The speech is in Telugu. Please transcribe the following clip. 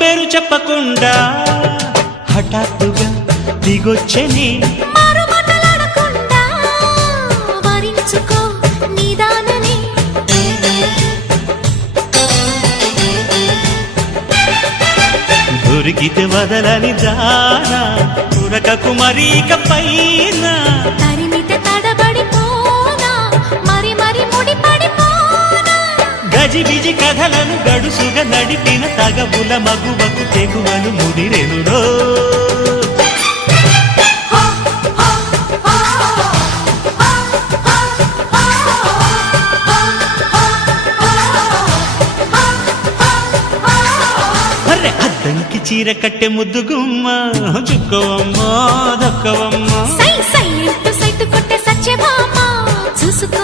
పేరు చెప్పకుండా హఠాత్తుగా దిగొచ్చని దొరికితే వదలని దానా పురకకు మరీక పైన తరిమితే తడబడిపోనా మరి మరి ముడిపడిపోనా గజిబిజి కథలను గడుసుగా నడిపిన తగవుల మగువకు తెగువలు ముదిరెనురో అద్దంకి చీర కట్టె ముద్దు గుమ్మ చుక్కవమ్మా దక్కవమ్మా సై సై అంటూ సైటు కొట్టే సత్యభామ చూసుకో